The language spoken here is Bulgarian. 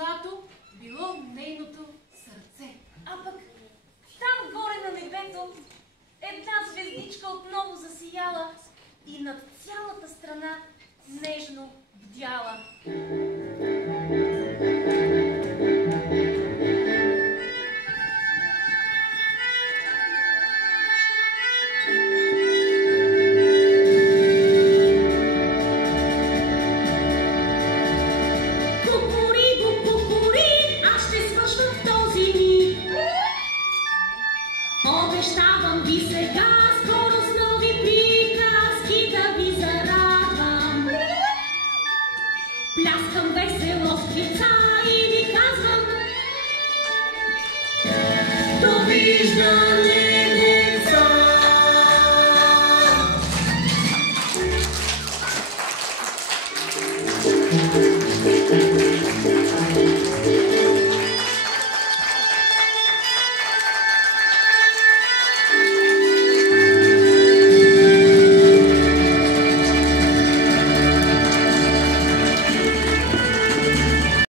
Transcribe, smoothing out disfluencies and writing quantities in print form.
злато било нейното сърце. А пък там горе на небето една звездичка отново засияла и над цялата страна нежно бдяла. Обещавам ви сега, скоро с нови приказки да ви зарадвам. Пляскам весело с птица и ви казвам: довиждане!